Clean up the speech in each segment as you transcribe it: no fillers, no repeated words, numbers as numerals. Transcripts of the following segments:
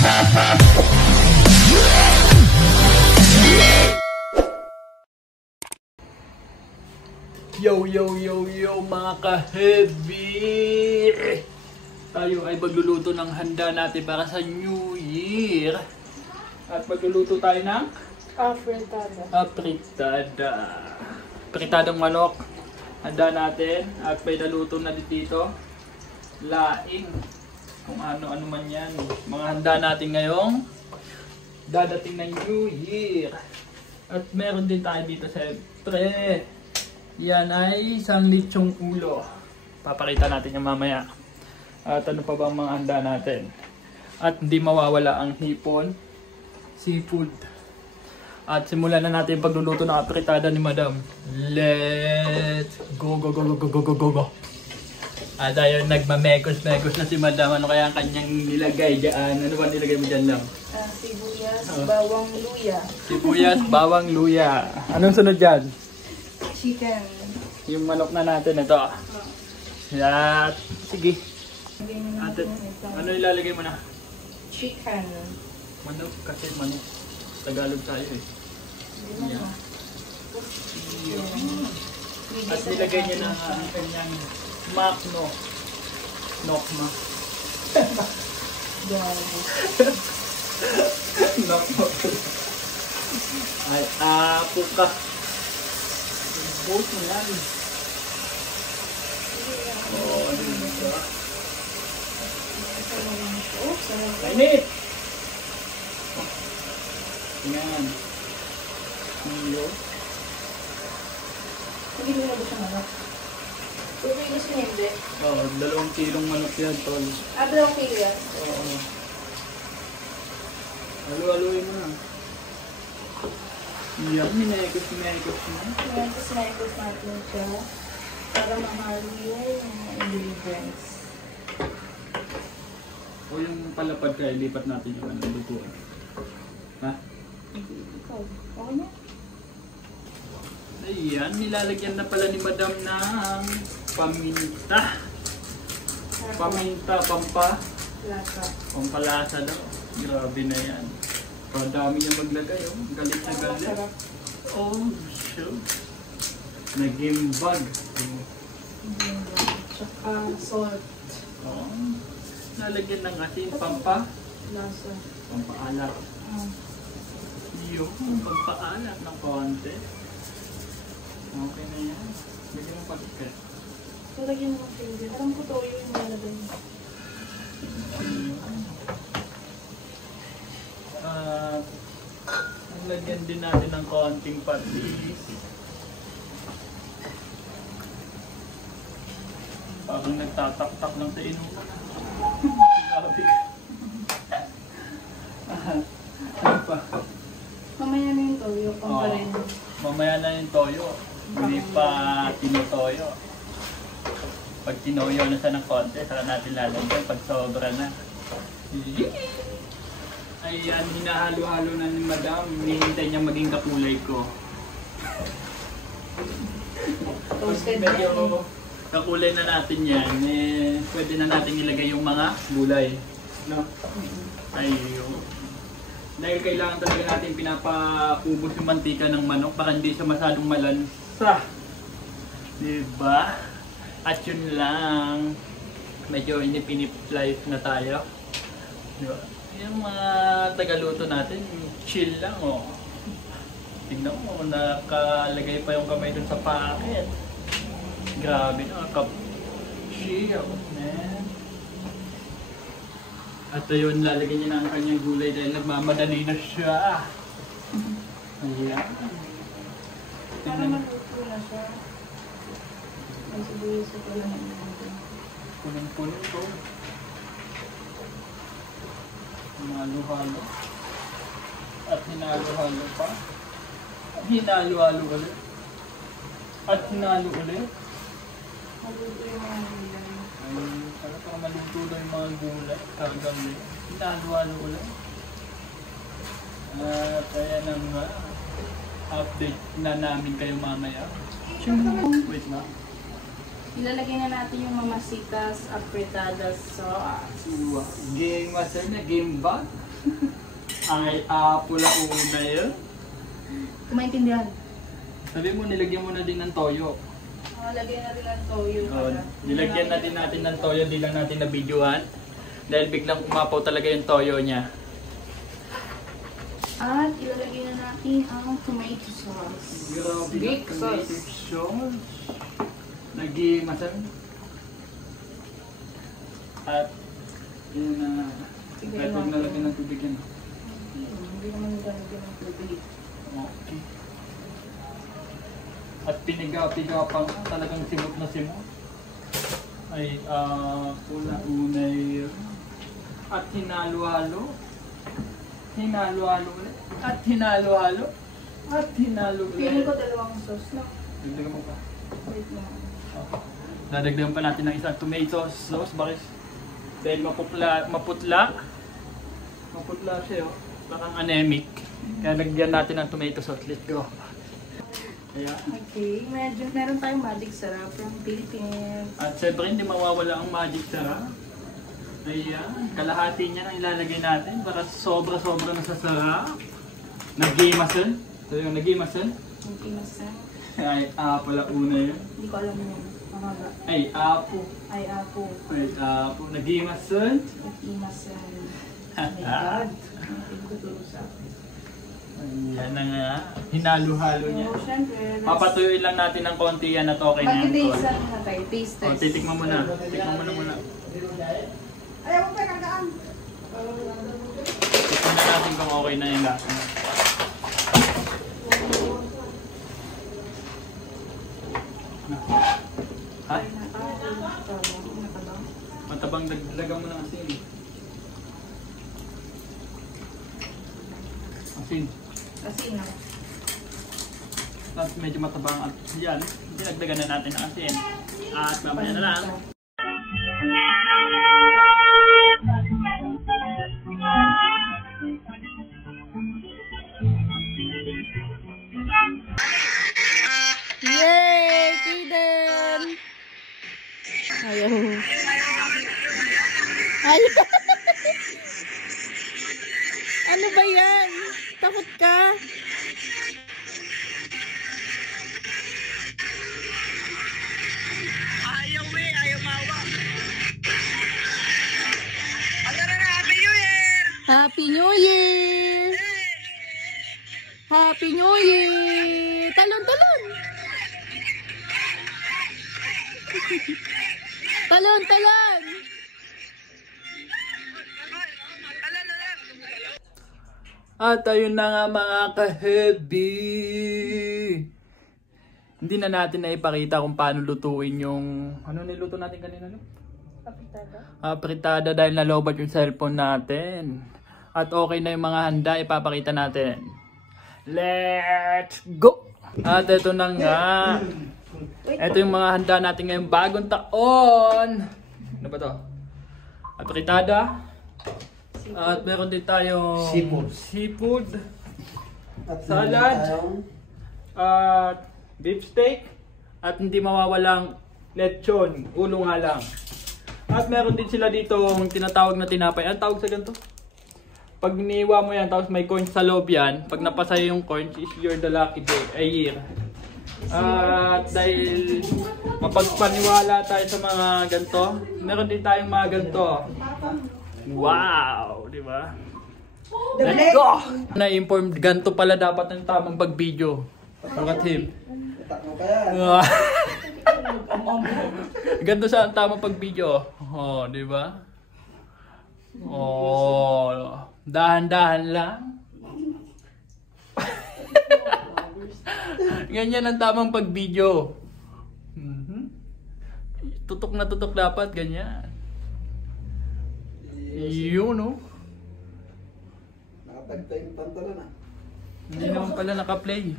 Yo mga ka-heavy! Tayo ay magluluto ng handa natin para sa New Year. At magluluto tayo ng apritada. Apritadang manok. Handa natin. At may naluto na dito. Laing. Kung ano-ano man yan. Mga handa natin ngayong dadating ng New Year. At meron din tayo dito siyempre. Yan ay isang lechong ulo. Papakita natin yung mamaya. At ano pa ba ang mga handa natin. At hindi mawawala ang hipon, seafood. At simulan na natin yung pagluluto ng apritada ni Madam. Let's go. At ayun, nagmamekos-mekos na si Madam. Ano kaya ang kanyang nilagay dyan? Ano ba nilagay mo dyan lang? Sibuyas, bawang luya. Sibuyas, bawang luya. Anong sunod dyan? Chicken. Yung manok na natin ito. At sige. Ate, ano ilalagay mo na? Chicken. Manok kasi manok. Tagalog tayo eh. Yeah. At nilagay niya na ang kanyang makno. Nokma. Nokma. Ay, puka. Boat mo yan. Oo, ano yun ito? Mainit! Yan. Milo. Hindi mo na ba siya manok? Pwede gusto niya hindi? Oo, 2 kilong manok yan, tol. 2 kilo yan? Oo. Halu-haluin mo na. Yan, minekos na. Yan, tapos naikos natin siya para mahalo yung ingredients. O yung palapad kaya, lipat natin yung ano, lutuan. Ha? Ikaw, okay na? Ayan, nilalagyan na pala ni Madam ng paminta. Paminta, pampalasa daw. Grabe na yan. Ang dami niya maglagay, oh. Galit na galit. Oh, shoot. Nagimbag. Tsaka salt. Oh. Nalagyan ng asin, Lasa. pampaalat. Yung pampaalat ng konti. Okay na yan. Lagyan ng pagkat. So, lagyan mo ng chili. Alam ko toyo yung nalagay. Lagyan din natin ng konting patis. Parang nagtatak-tak lang sa inuman. Grabe ka. Ano pa? Mamaya na yung toyo, pamparin. Mamaya na yung toyo. Hindi pa tinutoyo. Pag tinoyo na siya ng konti, saka natin lalagyan pag sobra na. Ayan, hinahalo-halo na ni Madam. Hinihintay niya maging kakulay ko. Toasted medyo kakulay na natin yan, pwede na natin ilagay yung mga gulay. No? Ayun. Dahil kailangan talaga natin pinapaubos yung mantika ng manok para hindi siya masyadong malansa. Diba? At yun lang. Medyo inip-inip life na tayo. Diba? Yung mga tagaluto natin, chill lang, oh. Tignan mo, nakalagay pa yung kamay dun sa packet. Grabe na, chill, man. At yun, lalagyan niya na ang kanyang gulay dahil nagmamadali na siya. Ayan. Para maluto na siya. May sibuyas ito lang natin. Punong-punong ko. Hinalo-halo. At hinalo-halo pa. At hinalo-halo ulit. At hinalo ulit. Maluto yung mga gulay. Ay, para maluto na yung mga gulay. Hanggang hinalo-halo ulit. At ayan ang update na namin kayo mamaya. Wait na. Ilalagay na natin yung mamasitas apritada sauce. Game master na, game bag. Ay, pula una yun. Kumaintindihan. Sabi mo, nilagyan mo na din ng toyo. Lagyan natin ng toyo. Nilagyan na din natin ng toyo, di lang natin na-videohan. Dahil biglang umapaw talaga yung toyo niya. At ilalagay na natin ang tomato sauce. Grabe Greek na, tomato sauce. Nag-imasan. At, yun na. Kahit huwag nalagyan ng tubig yan. Hindi naman nilagyan ng tubig. Okay. At piniga-piga pang talagang simot na simot. Ay, una-unay. At hinalo-halo. Hinalo-halo ulit. At hinalo-halo. At hinalo ulit. Feeling ko dalawang sauce, no? Dagdagan mo pa. Wait lang. Dadagdagan pa natin ng isang tomato sauce. Bakit? Dahil maputla siya, oh. Parang anemic. Kaya lagyan natin ng tomato sauce. Let's go. Kaya, Okay, meron tayong magic sarap from Philippines. at syempre hindi mawawala ang magic sarap. Ayan, kalahati niya ang ilalagay natin para sobra-sobra na sa sarap. Nag-gimasan. So yung nag-gimasan. Nag-imasan. Ay, pala una yun. Hindi ko alam yun. Mahaba. Ay, apo. Ay, apo. Ay, apo. Nag-gimasan. Nag-imasan. Oh my God. Hindi ko turo sa akin. Ayan na nga. Hinalo-halo niya. So, syempre, Papatuyuin lang natin ng konti yan at okay na yan. Mag-taste lang na tayo. Taste O, test. titikman mo na. Tikman mo na muna. Ayaw mo pa kagaan. Tikman na natin kung okay na yung lasa. Ha? Matabang dagdagan mo ng asin. Asin. Kasi na. Tapos medyo matabang at yan. Dinagdagan na natin ng asin. At mamaya na lang. Yay! Kiden! Ayaw. Ayaw. Ano ba yan? Takot ka? Ayaw ayaw mawa. Happy New Year! Happy New Year! Happy New Year! Talon, talon! Talon, talon! At ayun na nga mga ka-heavy. Hindi na natin naipakita kung paano lutuin yung... Ano niluto natin kanina? No? Apritada dahil nalobat yung cellphone natin. At okay na yung mga handa, ipapakita natin. Let's go! At ito na nga. Ito yung mga handa natin ngayong bagong taon. Ano ba to? Apritada. At meron din tayong seafood. Salad. At beef steak. At hindi mawawalang lechon. Ulo nga lang. At meron din sila dito yung tinatawag na tinapay. Ang tawag sa ganito? Pag iniiwa mo yan, tapos may coins sa loob yan. Pag napasaya yung coins, is you're the lucky day, a year. At dahil mapagpaniwala tayo sa mga ganito, meron din tayong mga ganito. Wow! Di ba? Let's go! Na-inform, ganito pala dapat ng tamang pag-video. Look at him. Ganito sa ang tamang pag-video. Oh, di ba? Oh, dahan-dahan lang. Ganyan ang tamang pag-video. Tutok na tutok dapat, ganyan. Yun, no? Nakatagtay yung pantalon, ah. Hindi naman pala naka-play.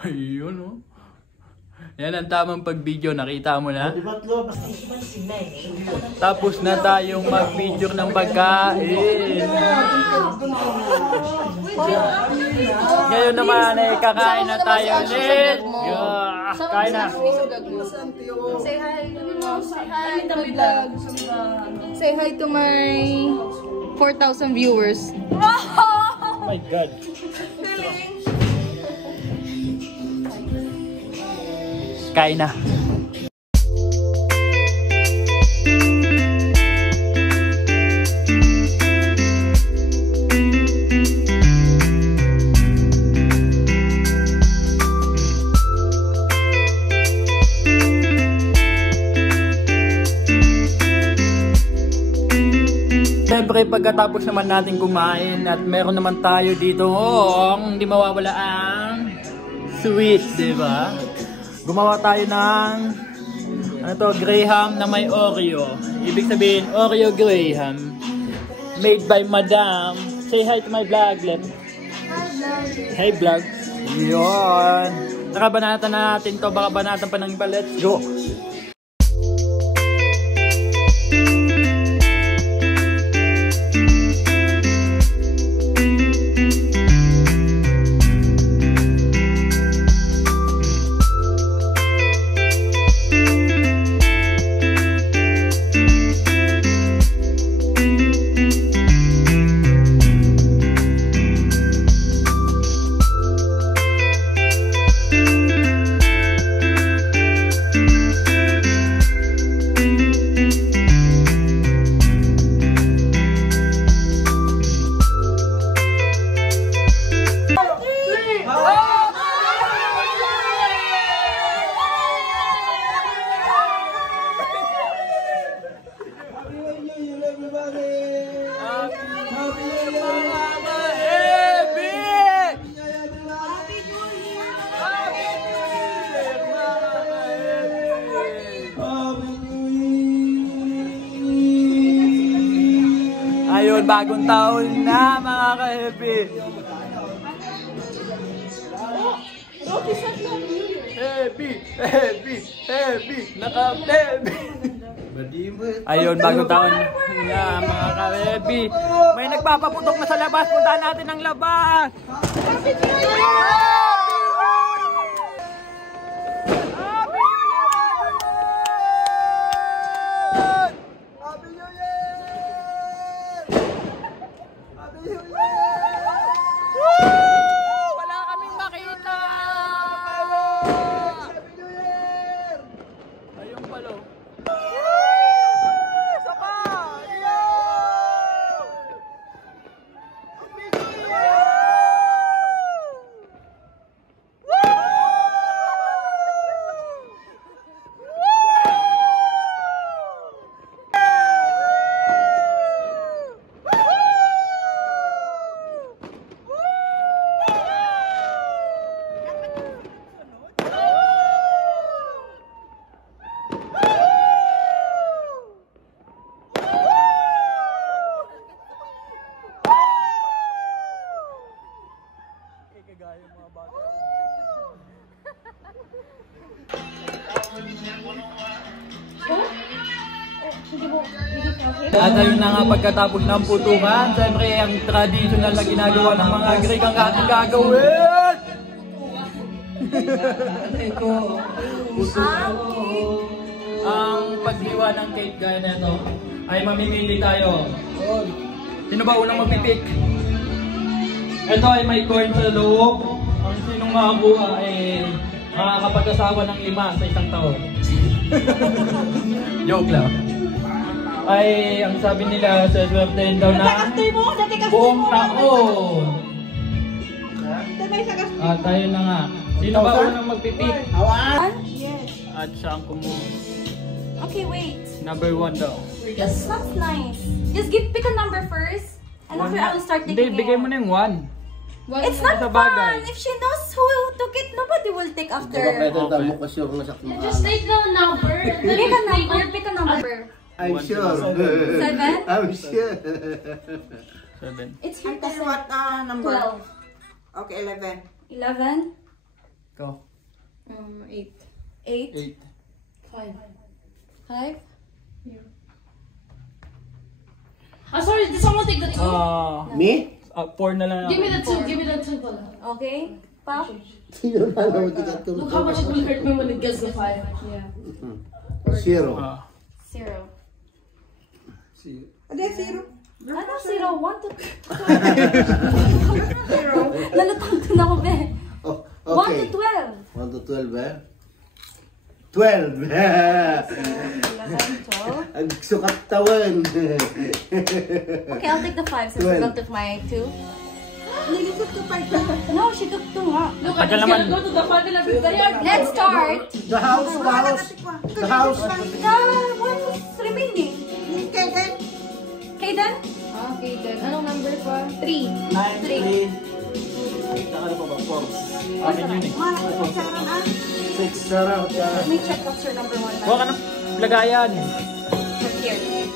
Ayun, no? Yan ang tamang pag-video, nakita mo na? Tapos na tayong mag-video ng pagkain. Ngayon naman ay kakain na tayo ulit. Yeah, kain na. Say hi. Say hi to my 4,000 viewers. Oh my God. Kain na. Siyempre, pagkatapos naman natin kumain at meron naman tayo dito, hindi mawawala ang sweet, di ba? Gumawa tayo ng Graham na may Oreo. Ibig sabihin, Oreo Graham. Made by Madam. Say hi to my vlog, Lep. Hi, vlog. Yun. Tara, banatan natin to. Baka banatan pa ng iba. Let's go. Ayun, bagong taon na mga ka-happy. Happy, happy, happy, naka-happy. Ayun, bagong taon na mga ka-happy. May nagpapaputok na sa labas, puntahan natin ang labas. Happy New Year! At ayun na nga, pagkatapos ng putukan, siyempre ang traditional na ginagawa ng mga Greek ang ating gagawin! Putukan. Ang paghiwa ng cake gaya na ito ay mamimili tayo. Sino ba unang magpipik? Ito ay may coin sa loob. Ang sinong makakuha ay makakapag-asawa ng 5 sa isang taon. Joke lang. Ay, ang sabi nila, sa swertein daw na buong taon. At tayo na nga. Sino ba unang magpipik? Yes. At siya ang kumuha. Okay, wait. Number 1 daw. That's not nice. Just pick a number first. And after I will start taking it. Hindi, bigay mo na yung 1. It's not Sa bagay. fun. If she knows who took it, nobody will take after. Just take the number. Pick a number. Pick a number. I'm sure. 7? I'm sure. 7. It's your Until what number? 12. Okay, 11. 11? Go. 8. 8? 8. 5. 5? Ah, sorry, did someone take the 2? Me? 4 na lang. Give me the 2, give me the 2 pala. Okay. Pa? Sino na lang magkakatulog? Look how much it will hurt me when it gets the 5. Yeah. 0. 0. Ade, 0. Ano, 0, 1 to 0. Nalutang ko na ko, be. Oh, 1 okay. to 12. 1 to 12, eh? 12! 11, 12. Ang sukat tawan. Okay, I'll take the 5 since 12. I'll took my 2. Hindi ko to pa ito. No, she took 2 nga. Look, Tagal I'm naman. gonna go to the family very hard. Let's start. The house, the house. The house. What is remaining? Okay, then. Kaden? Okay, then. Anong number pa? 3. 9, 3. Ano pa ba? 4. Akin yun eh. Mga Sarah na. 6, Sarah. Let me check what's your number 1. Huwag ka ng lagayan. Here.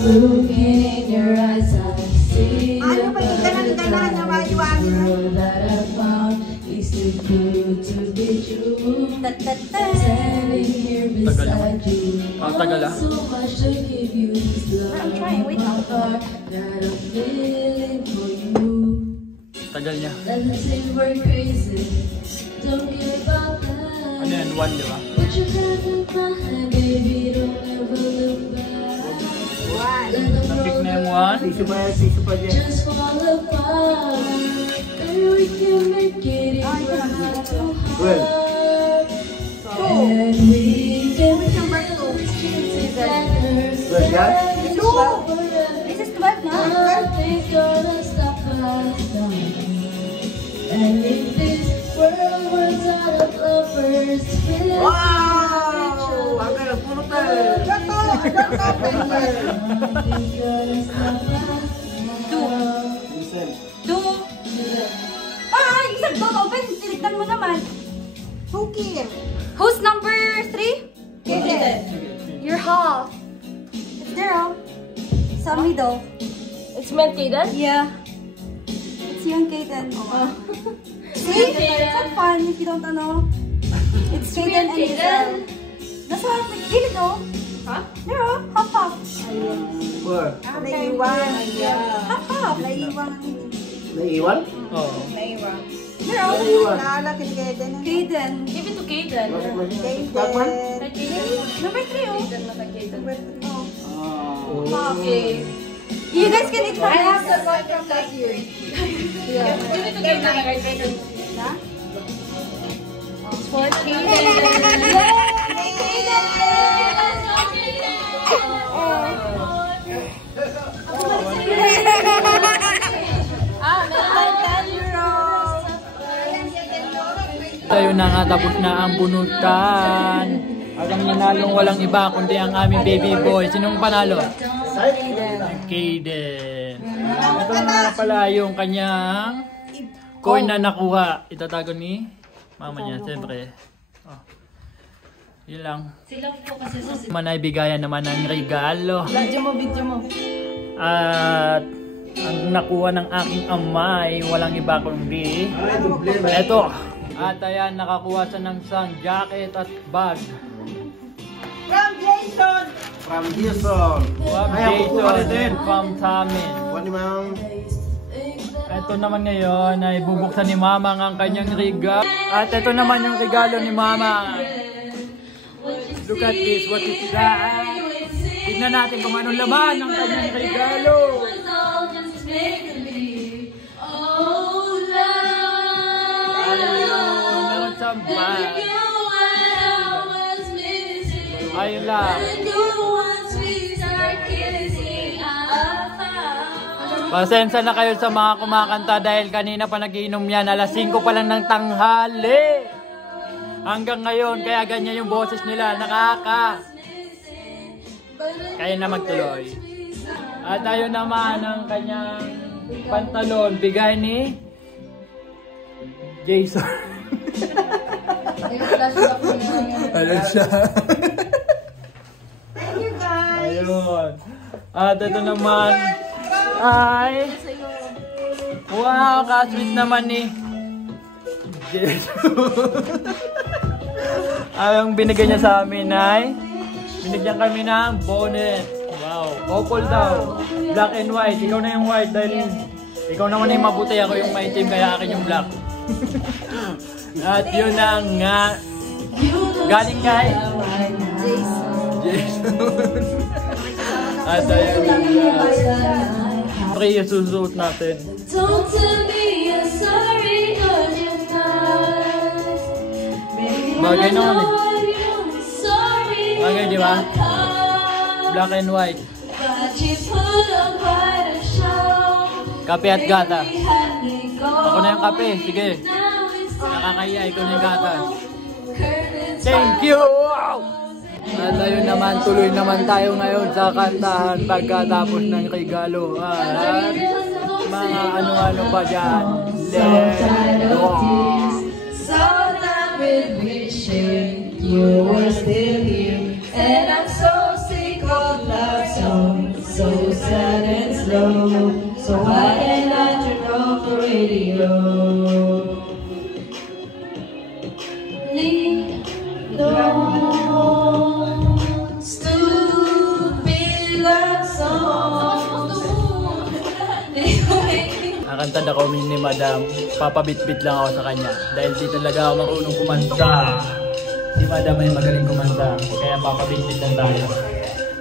Look in your eyes, I see Ano ba yung ganan-ganan na maiwanin mo? world that I found is too good to be true. Standing here beside you, Ang tagal ah. so much to give you this love I'm trying, wait in my lang. heart that I'm feeling for you. Tagal niya. Doesn't seem we're crazy, don't care about that. Ano yan? 1, di ba? Put your hand in my hand, baby, don't ever look back. Let the Napick na yung world 1. Sisu pa dyan. just fall apart. Maybe we can make it if we're not too hard. And we can Number 2. Well, yeah. This is 12 na. Nothing's gonna stop us now. And if this world runs out of lovers, we'll Wow! Agad, puro tayo. nothing's gonna stop us now. 2. Ah, isang to open. Tinignan mo naman. Cookie. Who's number 3? Kaden. You're half. It's there, oh. Sa middle. It's meant Kaden? Yeah. It's you and Kaden. See? It's not fun if you don't know. It's Kaden and Kaden. Nasa gilid, oh. Huh? There, oh. Half-half. Four. Naiwan. Half-half. Naiwan. Naiiwan? Oo. There, oh. Naiiwan. Naalala kinigaydan na. Kaden. Give it to Kaden. Takman? Number 3, oh. Oh. Okay. You guys can eat from I have this. the one from last year. Yeah. Give it to Kaden. For Kaden. Tayo na nga, tapos na ang bunutan. At ang nanalong walang iba kundi ang aming baby boy. Sinong panalo? Kaden. Ito na nga pala yung kanyang coin na nakuha. Itatago ni mama niya, siyempre. Oh. Yun lang. Sila po kasi sa Manaybigayan naman ng regalo. Video mo. At ang nakuha ng aking ama ay walang iba kundi eto. At ayan, nakakuha siya ng isang jacket at bag. From Jason. From Houston. From Ay, ako kuha rin din. from Tamin. Kuha ni Ma'am. Ito naman ngayon ay bubuksan ni Mama ang kanyang regalo. At ito naman yung regalo ni Mama. Look at this, what is that? Tignan natin kung anong laman ng kanyang regalo. Ayun, meron siyang bag. Ayun lang. Pasensya na kayo sa mga kumakanta dahil kanina pa nagiinom yan. Alas 5 pa lang ng tanghali. Hanggang ngayon, kaya ganyan yung boses nila. Nakaka. Kaya na magtuloy. At ayun naman ang kanyang pantalon. Bigay ni Jason. Ano siya? Thank you guys. Ayun. At ito naman ay wow, ka-sweet naman ni Jason. Ang binigay niya sa amin ay binigyan kami ng bonnet. Wow, opal daw. Black and white. Ikaw na yung white dahil ikaw naman yung mabuti, ako yung maitim kaya akin yung black. At yun na nga. Galing kay Jason. At ayun, susuot natin. Don't tell me you're sorry, 'cause you're not. Baby, Bagay naman eh. sorry. Bagay, di ba? Black and white. But you put on quite a show. Kape at gata. Baby, had me go. Ako na yung kape, sige. Now it's Nakakaya, ikaw na yung gata. curtains Thank you! At ayun naman, tuloy naman tayo ngayon sa kantahan pagkatapos ng regalo. At mga ano-ano pa dyan. Let's go! so that with wishing you were still here. And I'm so sick of love songs, so sad and slow. So why can't I turn off the radio? No stupid love songs. Nakanta na kami ni Madam. Papabitbit lang ako sa kanya. Dahil di talaga ako marunong kumanta. Si Madam ay magaling kumanta. Kaya papabitbit lang tayo.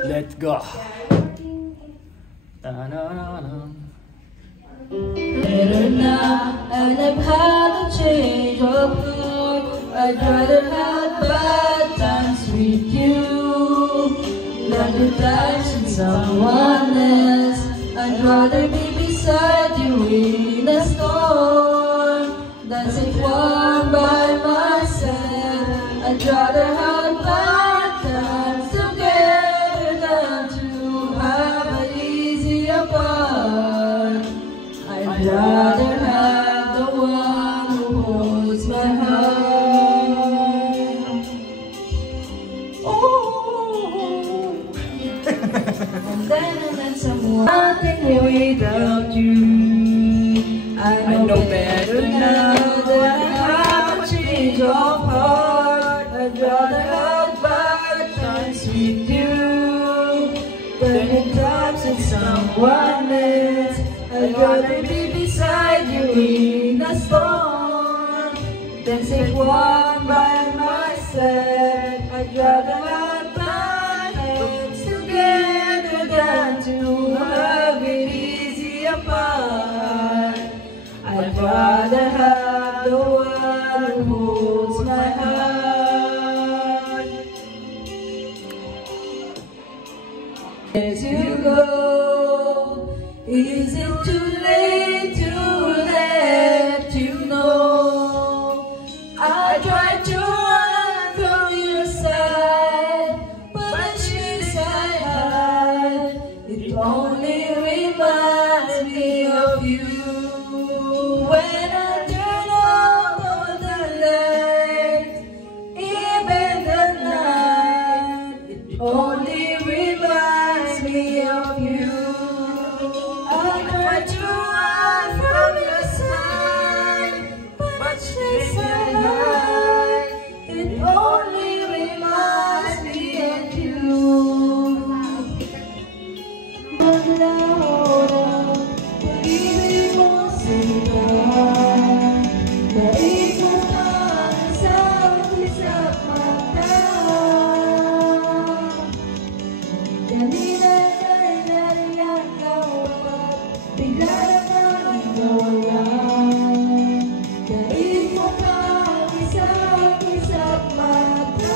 Let's go! Ta-na-na-na. Better now, and I've had a change of mood. I'd rather have bad times with you than good times with someone else. I'd rather be beside you in a storm than sit warm by myself. I'd rather have bad times together than to have it easy apart. I'd rather have the one who holds my heart. Oh, and then I met someone. Nothing without you. I know better now that I have a change of heart. I'd rather have bad times with you than good times with someone else. I'd rather be beside you in a storm than sit warm by myself. I'd rather have bad times together than to have it easy apart. I'd rather have the one who holds my heart. As you go, is it too late to let you know? I tried to run from your side, but the chase I had, it only reminds me of you. When I turn off all the lights, even the night, it only reminds me of you. I tried to run from your side, but chase I hide, it only reminds me of you. Pag-ibig mo sila, dahil mo ang isang isang mata. Kanina na'y nariyangaw at bigla naman nawala. Dahil mo ang isang isang mata.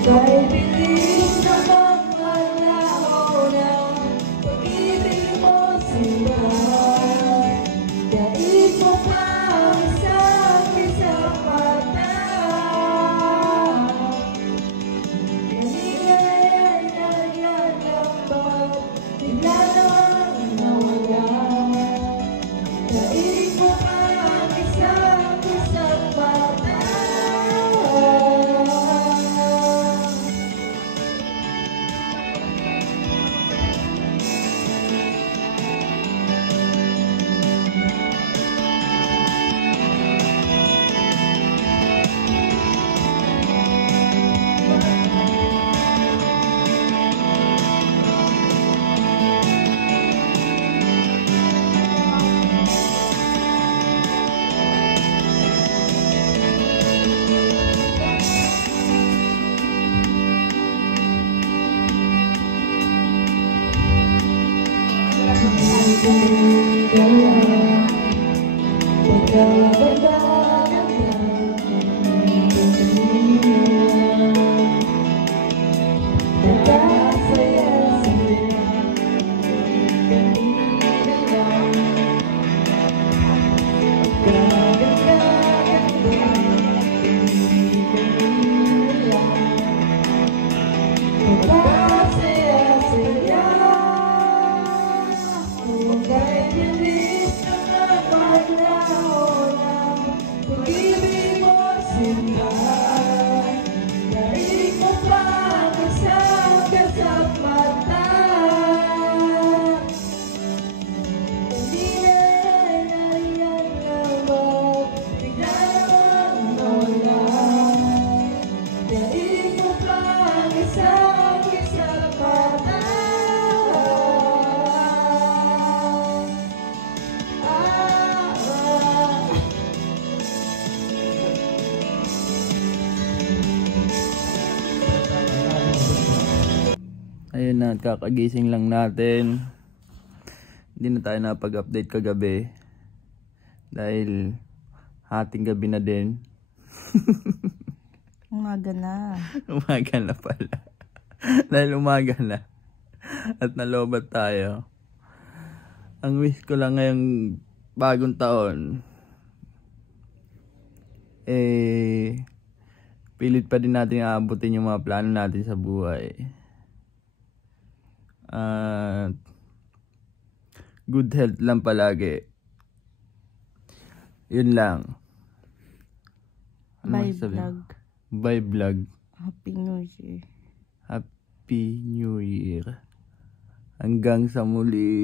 Kay bilis na mga nauna, pag-ibig mo sila. Dahil mo pa ang isang isang mata. Ayan, kakagising lang natin. Hindi na tayo napag-update kagabi. Dahil hating gabi na din. Umaga na. Umaga na pala. Dahil umaga na. At nalobat tayo. Ang wish ko lang ngayong bagong taon, pilit pa din natin aabutin yung mga plano natin sa buhay. At good health lang palagi. Yun lang. Bye masasabi? vlog. Bye vlog. Happy New Year. Happy New Year. Hanggang sa muli.